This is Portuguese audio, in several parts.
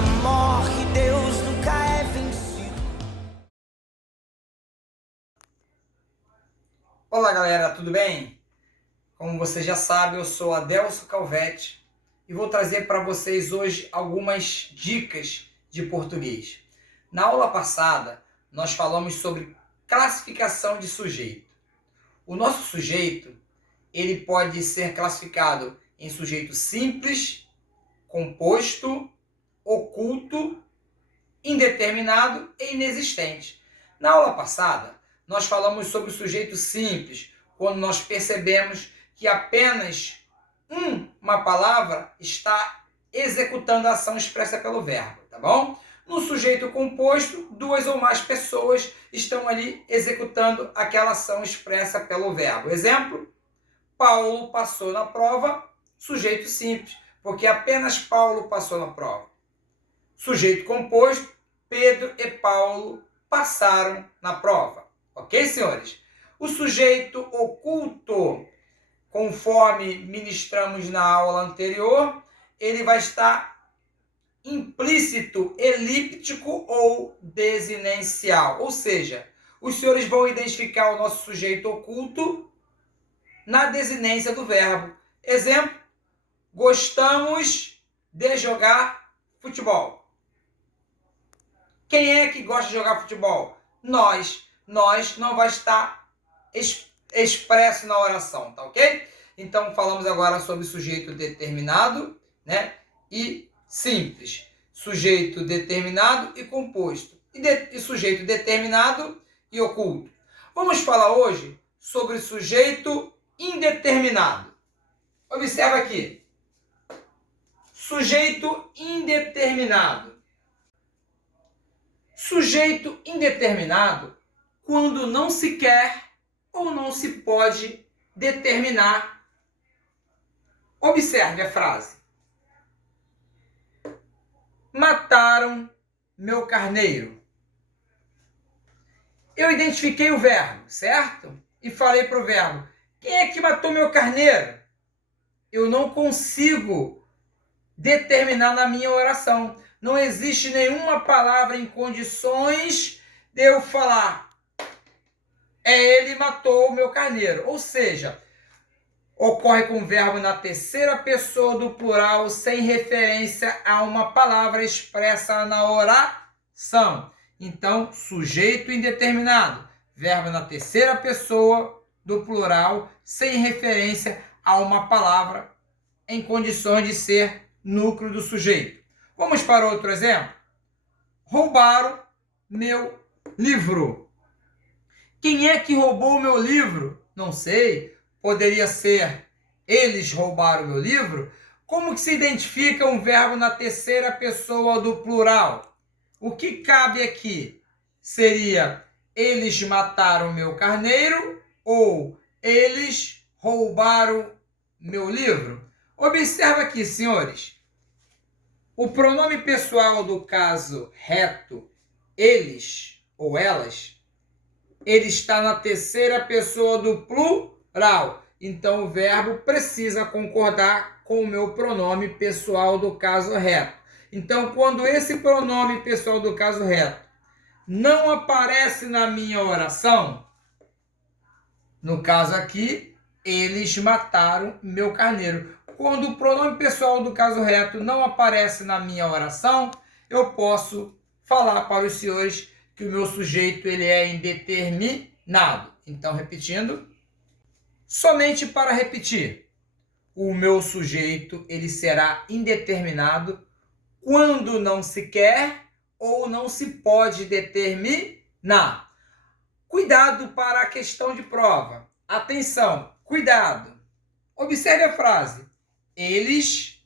morre, Deus nunca é vencido. Olá galera, tudo bem? Como você já sabe, eu sou Adelso Calvetti e vou trazer para vocês hoje algumas dicas de português. Na aula passada, nós falamos sobre classificação de sujeito. O nosso sujeito, ele pode ser classificado em sujeito simples, composto, oculto, indeterminado e inexistente. Na aula passada, nós falamos sobre o sujeito simples, quando nós percebemos que apenas uma palavra está executando a ação expressa pelo verbo, tá bom? No sujeito composto, duas ou mais pessoas estão ali executando aquela ação expressa pelo verbo. Exemplo, Paulo passou na prova, sujeito simples, porque apenas Paulo passou na prova. Sujeito composto, Pedro e Paulo passaram na prova. Ok, senhores? O sujeito oculto, conforme ministramos na aula anterior, ele vai estar implícito, elíptico ou desinencial. Ou seja, os senhores vão identificar o nosso sujeito oculto na desinência do verbo. Exemplo, gostamos de jogar futebol. Quem é que gosta de jogar futebol? Nós. Nós não vai estar expresso na oração, tá ok? Então falamos agora sobre sujeito determinado, né? E simples. Sujeito determinado e composto. E sujeito determinado e oculto. Vamos falar hoje sobre sujeito indeterminado. Observa aqui. Sujeito indeterminado. Sujeito indeterminado, quando não se quer ou não se pode determinar. Observe a frase. Mataram meu carneiro. Eu identifiquei o verbo, certo? E falei para o verbo, quem é que matou meu carneiro? Eu não consigo determinar na minha oração. Não existe nenhuma palavra em condições de eu falar, ele matou o meu carneiro. Ou seja, ocorre com o verbo na terceira pessoa do plural, sem referência a uma palavra expressa na oração. Então, sujeito indeterminado, verbo na terceira pessoa do plural, sem referência a uma palavra em condições de ser núcleo do sujeito. Vamos para outro exemplo? Roubaram meu livro. Quem é que roubou o meu livro? Não sei. Poderia ser eles roubaram o meu livro? Como que se identifica um verbo na terceira pessoa do plural? O que cabe aqui? Seria eles mataram meu carneiro ou eles roubaram meu livro? Observa aqui, senhores. O pronome pessoal do caso reto, eles ou elas, ele está na terceira pessoa do plural. Então o verbo precisa concordar com o meu pronome pessoal do caso reto. Então, quando esse pronome pessoal do caso reto não aparece na minha oração, no caso aqui, eles mataram meu carneiro. Quando o pronome pessoal do caso reto não aparece na minha oração, eu posso falar para os senhores que o meu sujeito ele é indeterminado. Então, repetindo, somente para repetir, o meu sujeito ele será indeterminado quando não se quer ou não se pode determinar. Cuidado para a questão de prova. Atenção, cuidado. Observe a frase. Eles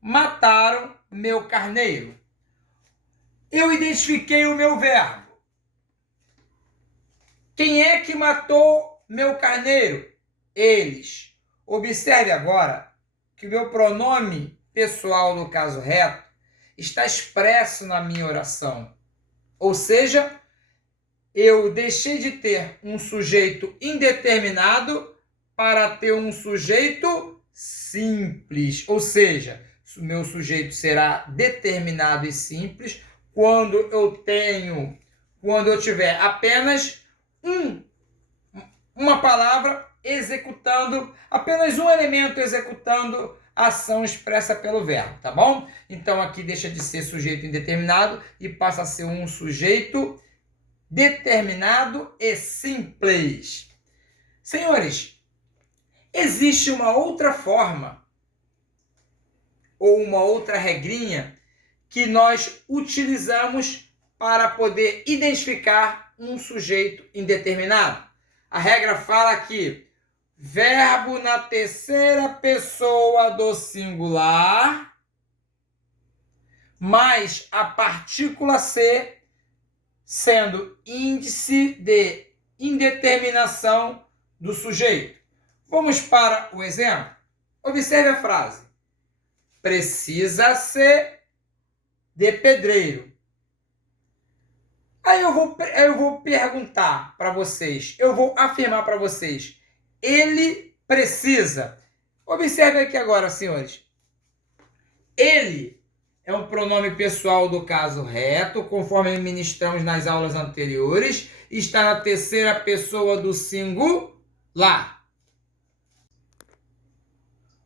mataram meu carneiro. Eu identifiquei o meu verbo. Quem é que matou meu carneiro? Eles. Observe agora que o meu pronome pessoal no caso reto está expresso na minha oração. Ou seja, eu deixei de ter um sujeito indeterminado para ter um sujeito simples. Ou seja, o meu sujeito será determinado e simples quando eu tiver apenas uma palavra executando, apenas um elemento executando a ação expressa pelo verbo, tá bom? Então aqui deixa de ser sujeito indeterminado e passa a ser um sujeito determinado e simples. Senhores, existe uma outra forma ou uma outra regrinha que nós utilizamos para poder identificar um sujeito indeterminado. A regra fala que verbo na terceira pessoa do singular mais a partícula ser sendo índice de indeterminação do sujeito. Vamos para o exemplo. Observe a frase. Precisa-se de pedreiro. Aí eu vou perguntar para vocês, eu vou afirmar para vocês, ele precisa. Observe aqui agora, senhores. Ele é um pronome pessoal do caso reto, conforme ministramos nas aulas anteriores, está na terceira pessoa do singular.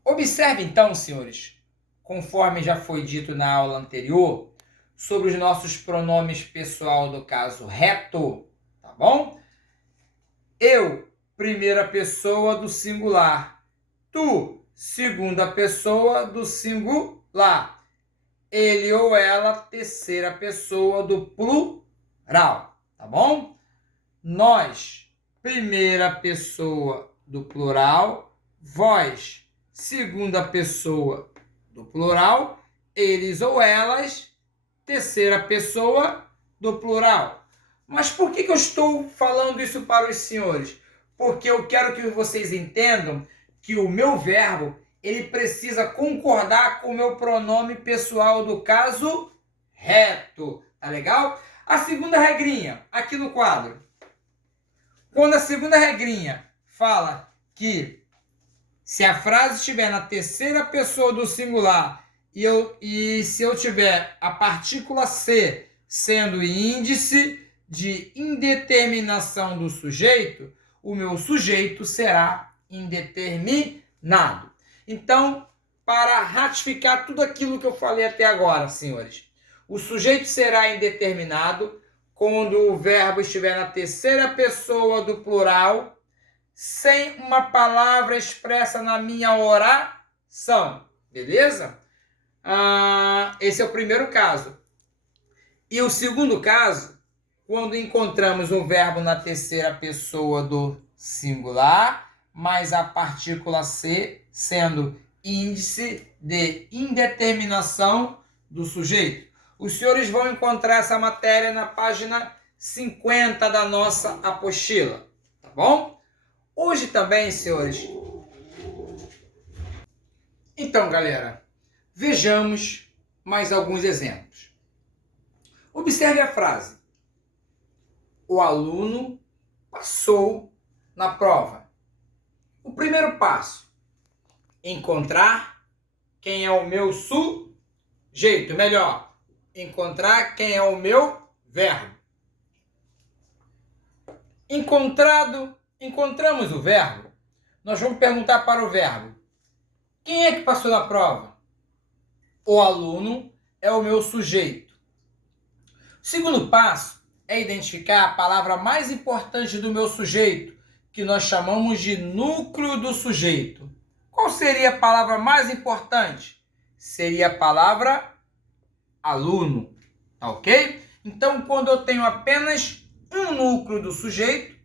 Observe então, senhores, conforme já foi dito na aula anterior, sobre os nossos pronomes pessoal do caso reto, tá bom? Eu, primeira pessoa do singular. Tu, segunda pessoa do singular. Ele ou ela, terceira pessoa do plural, tá bom? Nós, primeira pessoa do plural. Vós, segunda pessoa do plural. Eles ou elas, terceira pessoa do plural. Mas por que eu estou falando isso para os senhores? Porque eu quero que vocês entendam que o meu verbo, ele precisa concordar com o meu pronome pessoal do caso reto. Tá legal? A segunda regrinha, aqui no quadro. Quando a segunda regrinha fala que se a frase estiver na terceira pessoa do singular e se eu tiver a partícula ser sendo índice de indeterminação do sujeito, o meu sujeito será indeterminado. Então, para ratificar tudo aquilo que eu falei até agora, senhores, o sujeito será indeterminado quando o verbo estiver na terceira pessoa do plural, sem uma palavra expressa na minha oração. Beleza? Esse é o primeiro caso. E o segundo caso, quando encontramos o verbo na terceira pessoa do singular, mas a partícula ser sendo índice de indeterminação do sujeito. Os senhores vão encontrar essa matéria na página 50 da nossa apostila, tá bom? Hoje também, senhores. Então, galera, vejamos mais alguns exemplos. Observe a frase. O aluno passou na prova. O primeiro passo, encontrar quem é o meu sujeito. Melhor, encontrar quem é o meu verbo. Encontramos o verbo. Nós vamos perguntar para o verbo. Quem é que passou na prova? O aluno é o meu sujeito. O segundo passo é identificar a palavra mais importante do meu sujeito, que nós chamamos de núcleo do sujeito. Qual seria a palavra mais importante? Seria a palavra aluno, tá ok? Então, quando eu tenho apenas um núcleo do sujeito,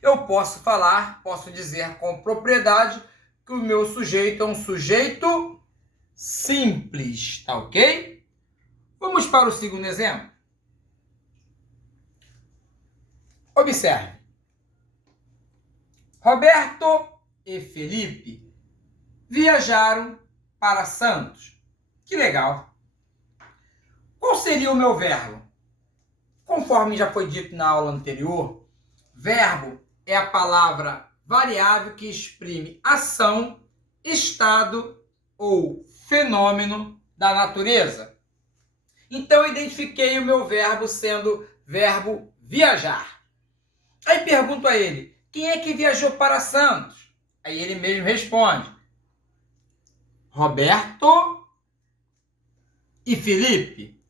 eu posso dizer com propriedade que o meu sujeito é um sujeito simples, tá ok? Vamos para o segundo exemplo. Observe. Roberto e Felipe viajaram para Santos. Que legal! Qual seria o meu verbo? Conforme já foi dito na aula anterior, verbo é a palavra variável que exprime ação, estado ou fenômeno da natureza. Então eu identifiquei o meu verbo sendo verbo viajar. Aí pergunto a ele, quem é que viajou para Santos? Aí ele mesmo responde, Roberto e Felipe.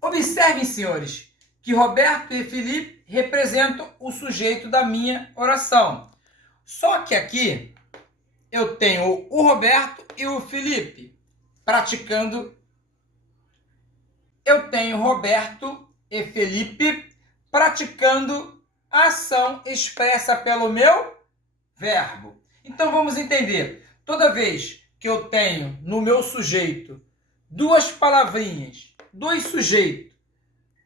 Observem, senhores, que Roberto e Felipe representam o sujeito da minha oração. Só que aqui eu tenho o Roberto e o Felipe praticando. Eu tenho Roberto e Felipe praticando a ação expressa pelo meu verbo. Então vamos entender. Toda vez que eu tenho no meu sujeito duas palavrinhas, dois sujeitos,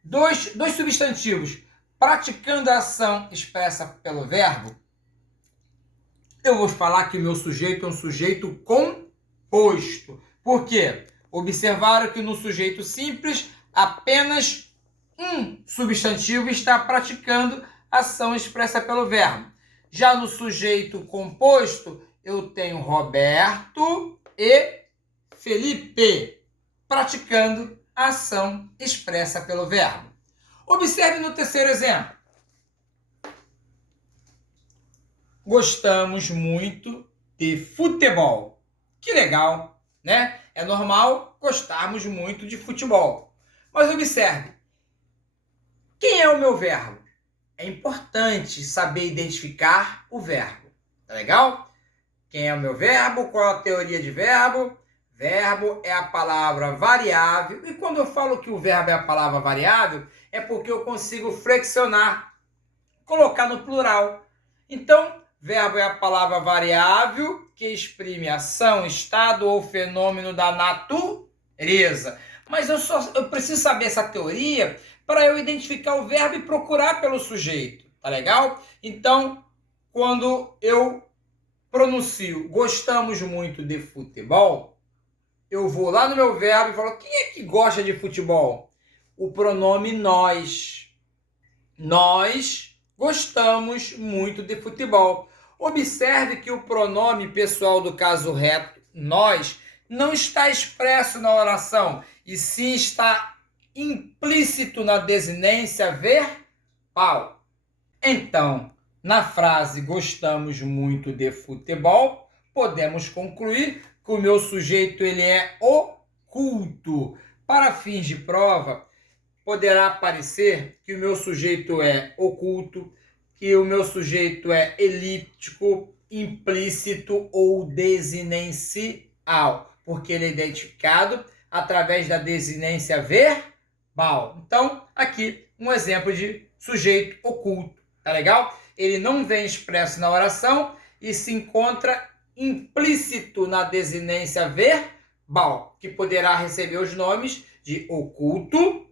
dois substantivos praticando a ação expressa pelo verbo, eu vou falar que o meu sujeito é um sujeito composto. Por quê? Observaram que no sujeito simples apenas um substantivo está praticando a ação expressa pelo verbo. Já no sujeito composto, eu tenho Roberto e Felipe praticando a ação expressa pelo verbo. Observe no terceiro exemplo. Gostamos muito de futebol. Que legal, né? É normal gostarmos muito de futebol. Mas observe, quem é o meu verbo? É importante saber identificar o verbo. Tá legal? Quem é o meu verbo? Qual a teoria de verbo? Verbo é a palavra variável. E quando eu falo que o verbo é a palavra variável, é porque eu consigo flexionar, colocar no plural. Então, verbo é a palavra variável que exprime ação, estado ou fenômeno da natureza. Mas eu preciso saber essa teoria para eu identificar o verbo e procurar pelo sujeito. Tá legal? Então, quando eu pronuncio gostamos muito de futebol, eu vou lá no meu verbo e falo, quem é que gosta de futebol? O pronome nós. Nós gostamos muito de futebol. Observe que o pronome pessoal do caso reto, nós, não está expresso na oração, e sim está implícito na desinência verbal. Então, na frase gostamos muito de futebol, podemos concluir que o meu sujeito ele é oculto. Para fins de prova, poderá parecer que o meu sujeito é oculto, que o meu sujeito é elíptico, implícito ou desinencial, porque ele é identificado através da desinência verbal. Então, aqui um exemplo de sujeito oculto, tá legal? Ele não vem expresso na oração e se encontra implícito na desinência verbal, que poderá receber os nomes de oculto,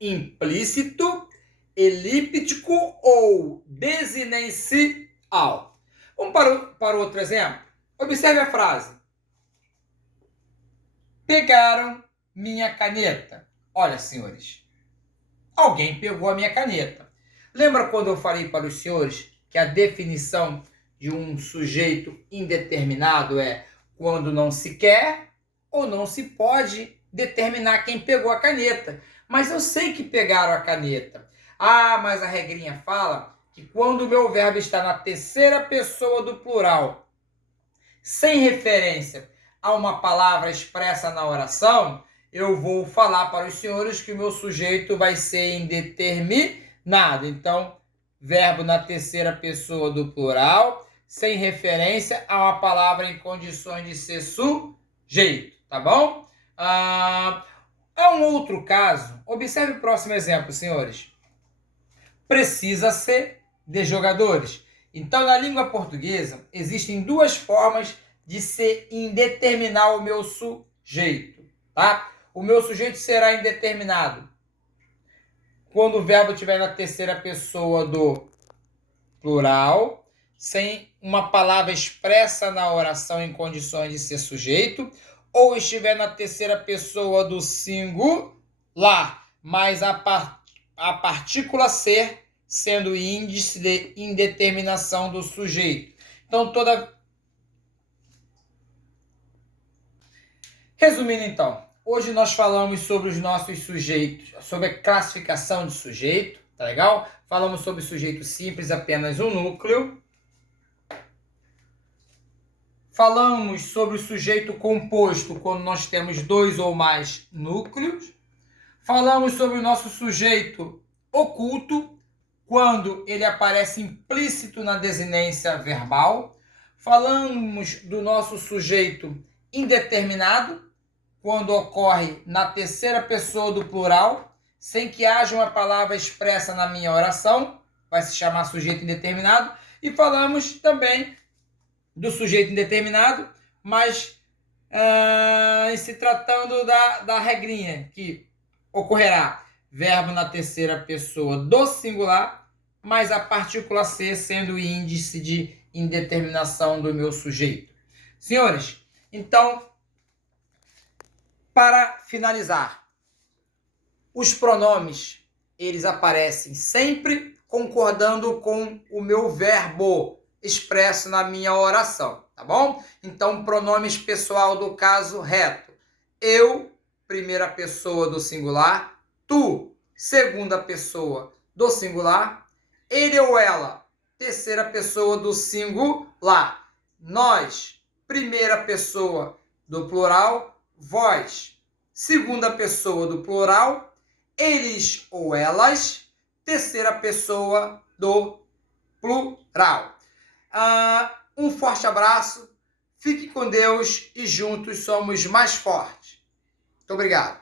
implícito, elíptico ou desinencial. Vamos para outro exemplo? Observe a frase. Pegaram minha caneta. Olha, senhores, alguém pegou a minha caneta. Lembra quando eu falei para os senhores que a definição de um sujeito indeterminado é quando não se quer ou não se pode determinar quem pegou a caneta? Mas eu sei que pegaram a caneta. Ah, mas a regrinha fala que quando o meu verbo está na terceira pessoa do plural, sem referência a uma palavra expressa na oração, eu vou falar para os senhores que o meu sujeito vai ser indeterminado. Então, verbo na terceira pessoa do plural, sem referência a uma palavra em condições de ser sujeito, tá bom? Há um outro caso. Observe o próximo exemplo, senhores. Precisa-se de jogadores. Então, na língua portuguesa, existem duas formas de se indeterminar o meu sujeito, tá? O meu sujeito será indeterminado quando o verbo estiver na terceira pessoa do plural, sem uma palavra expressa na oração em condições de ser sujeito, ou estiver na terceira pessoa do singular, mas a partícula ser sendo índice de indeterminação do sujeito. Então, Resumindo então, hoje nós falamos sobre os nossos sujeitos, sobre a classificação de sujeito, tá legal? Falamos sobre sujeito simples, apenas um núcleo. Falamos sobre o sujeito composto, quando nós temos 2 ou mais núcleos. Falamos sobre o nosso sujeito oculto, quando ele aparece implícito na desinência verbal. Falamos do nosso sujeito indeterminado, quando ocorre na terceira pessoa do plural, sem que haja uma palavra expressa na minha oração, vai se chamar sujeito indeterminado. E falamos também do sujeito indeterminado, mas se tratando da regrinha, que ocorrerá verbo na terceira pessoa do singular, mas a partícula C sendo o índice de indeterminação do meu sujeito. Senhores, então, para finalizar, os pronomes, eles aparecem sempre concordando com o meu verbo expresso na minha oração, tá bom? Então, pronomes pessoal do caso reto. Eu, primeira pessoa do singular. Tu, segunda pessoa do singular. Ele ou ela, terceira pessoa do singular. Nós, primeira pessoa do plural. Vós, segunda pessoa do plural. Eles ou elas, terceira pessoa do plural. Um forte abraço, fique com Deus e juntos somos mais fortes. Muito obrigado.